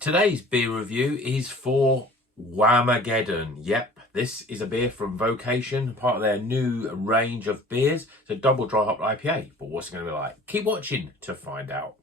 Today's beer review is for Wham-A-Geddon. Yep, this is a beer from Vocation, part of their new range of beers. It's a double dry hop IPA, but what's it going to be like? Keep watching to find out.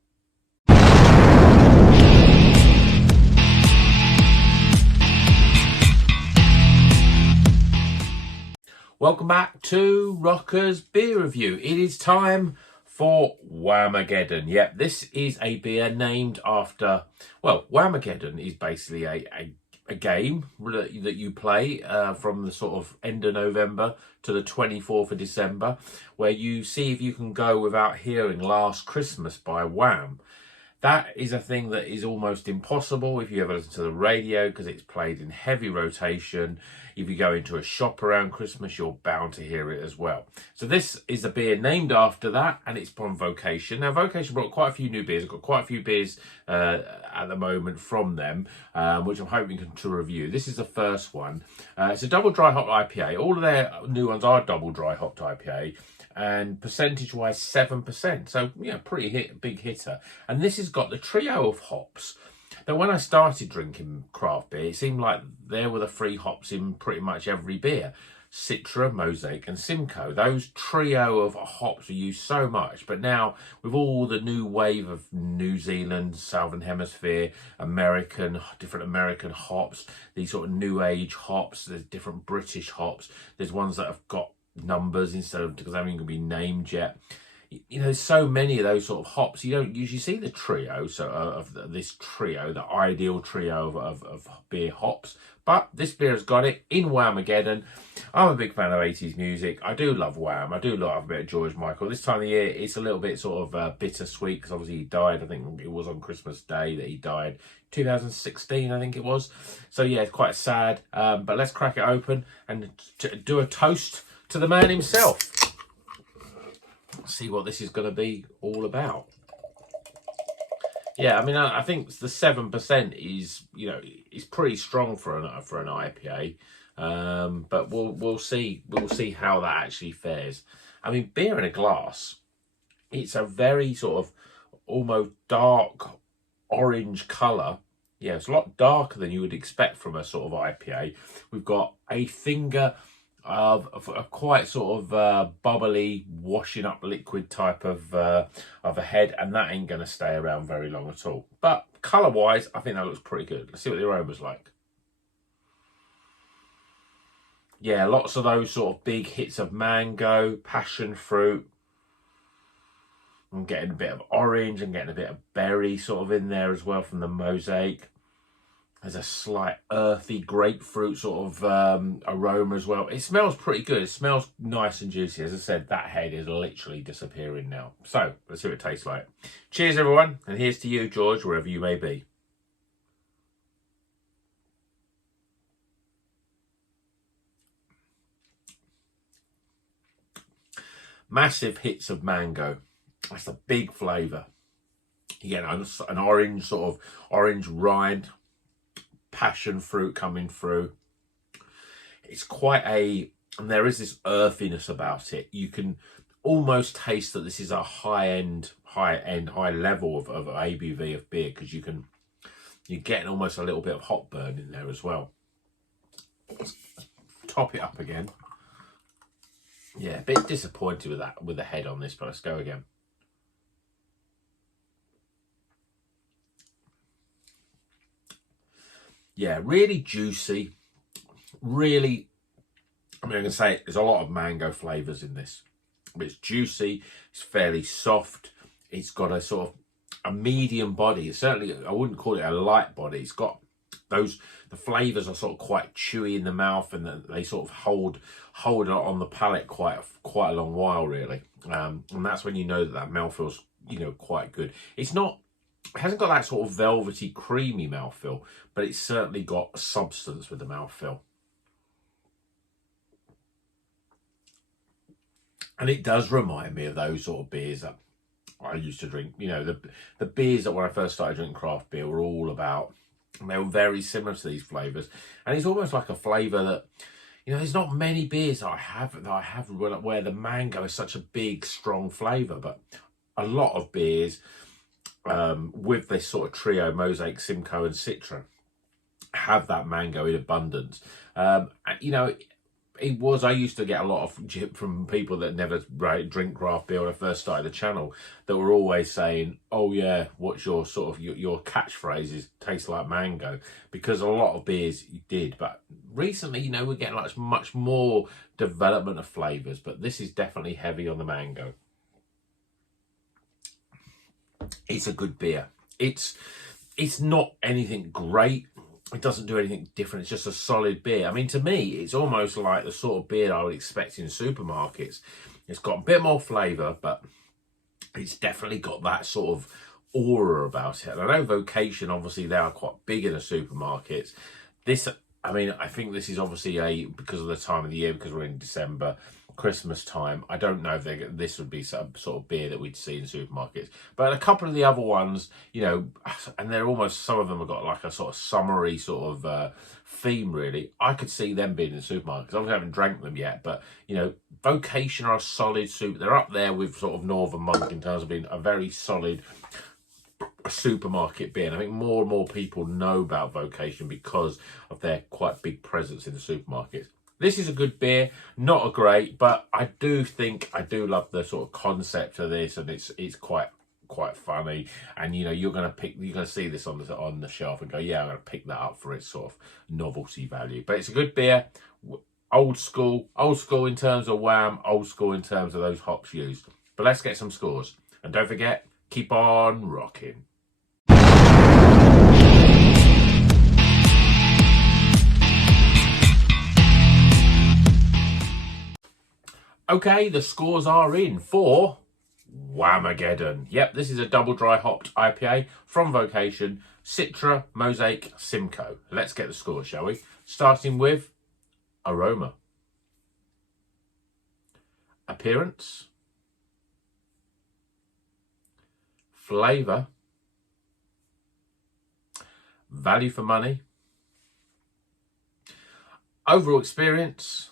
Welcome back to Rocker's Beer Review. It is time for Wham-A-Geddon. Yep, this is a beer named after, well, Wham-A-Geddon is basically a game that you play from the sort of end of November to the 24th of December, where you see if you can go without hearing Last Christmas by Wham. That is a thing that is almost impossible if you ever listen to the radio, because it's played in heavy rotation. If you go into a shop around Christmas, you're bound to hear it as well. So this is a beer named after that, and it's from Vocation. Now, Vocation brought quite a few new beers. I've got quite a few beers at the moment from them, which I'm hoping to review. This is the first one. It's a double dry hop IPA. All of their new ones are double dry hopped IPA. And percentage-wise, 7%. So, yeah, pretty big hitter. And this has got the trio of hops. Now, when I started drinking craft beer, it seemed like there were the three hops in pretty much every beer. Citra, Mosaic and Simcoe. Those trio of hops are used so much. But now, with all the new wave of New Zealand, Southern Hemisphere, different American hops, these sort of new age hops, there's different British hops. There's ones that have got numbers instead of, because they haven't even been named yet. You know, there's so many of those sort of hops. You don't usually see the trio, this trio, the ideal trio of beer hops. But this beer has got it in Wham-A-Geddon. I'm a big fan of 80s music. I do love Wham. I do love a bit of George Michael. This time of year, it's a little bit sort of bittersweet, because obviously he died. I think it was on Christmas Day that he died. 2016, I think it was. So yeah, it's quite sad. But let's crack it open and do a toast to the man himself. See what this is going to be all about. Yeah, I mean, I think the 7% is, you know, is pretty strong for an IPA. But we'll see how that actually fares. I mean, beer in a glass, it's a very sort of almost dark orange colour. Yeah, it's a lot darker than you would expect from a sort of IPA. We've got a finger of a quite sort of bubbly, washing up liquid type of a head, and that ain't going to stay around very long at all. But colour wise, I think that looks pretty good. Let's see what the aroma's like. Yeah, lots of those sort of big hits of mango, passion fruit. I'm getting a bit of orange, I'm getting a bit of berry sort of in there as well from the Mosaic. There's a slight earthy grapefruit sort of aroma as well. It smells pretty good. It smells nice and juicy. As I said, that head is literally disappearing now. So, let's see what it tastes like. Cheers, everyone. And here's to you, George, wherever you may be. Massive hits of mango. That's a big flavour. You get an orange, sort of orange rind. Passion fruit coming through. It's quite and there is this earthiness about it. You can almost taste that this is a high level of ABV of beer, because you're getting almost a little bit of hot burn in there as well. Let's top it up again. Yeah, a bit disappointed with the head on this, but let's go again. Yeah, really juicy, really, I mean, I can say there's a lot of mango flavours in this. But it's juicy, it's fairly soft, it's got a sort of a medium body. It's certainly, I wouldn't call it a light body. It's got the flavours are sort of quite chewy in the mouth, and they sort of hold it on the palate quite a long while, really. And that's when you know that mouthfeel's, you know, quite good. It hasn't got that sort of velvety, creamy mouthfeel, but it's certainly got substance with the mouthfeel. And it does remind me of those sort of beers that I used to drink. You know, the beers that when I first started drinking craft beer were all about, and they were very similar to these flavours. And it's almost like a flavour that, you know, there's not many beers that I have where the mango is such a big, strong flavour, but a lot of beers with this sort of trio, Mosaic, Simcoe and Citra, have that mango in abundance. You know, I used to get a lot of jip from people that never drink craft beer when I first started the channel, that were always saying, oh yeah, what's your sort of your catchphrases, tastes like mango, because a lot of beers did. But recently, you know, we're getting much more development of flavors, but this is definitely heavy on the mango. It's a good beer. It's not anything great. It doesn't do anything different. It's just a solid beer. I mean, to me, it's almost like the sort of beer I would expect in supermarkets. It's got a bit more flavour, but it's definitely got that sort of aura about it. And I know Vocation, obviously, they are quite big in the supermarkets. This, I mean, I think this is obviously because of the time of the year, because we're in December, Christmas time. I don't know if this would be some sort of beer that we'd see in supermarkets. But a couple of the other ones, you know, and they're almost, some of them have got like a sort of summery sort of theme, really. I could see them being in the supermarkets. I haven't drank them yet, but, you know, Vocation are a solid soup. They're up there with sort of Northern Monk in terms of being a very solid supermarket beer. And I think more and more people know about Vocation because of their quite big presence in the supermarkets. This is a good beer, not a great, but I do love the sort of concept of this, and it's quite funny. And you know, you're gonna see this on the shelf and go, yeah, I'm gonna pick that up for its sort of novelty value. But it's a good beer, old school in terms of Wham, old school in terms of those hops used. But let's get some scores, and don't forget, keep on rocking. Okay, the scores are in for Wham-A-Geddon. Yep, this is a double dry hopped IPA from Vocation, Citra, Mosaic, Simcoe. Let's get the scores, shall we? Starting with aroma, appearance, flavour, value for money, overall experience,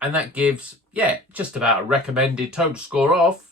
and that gives, yeah, just about a recommended total score of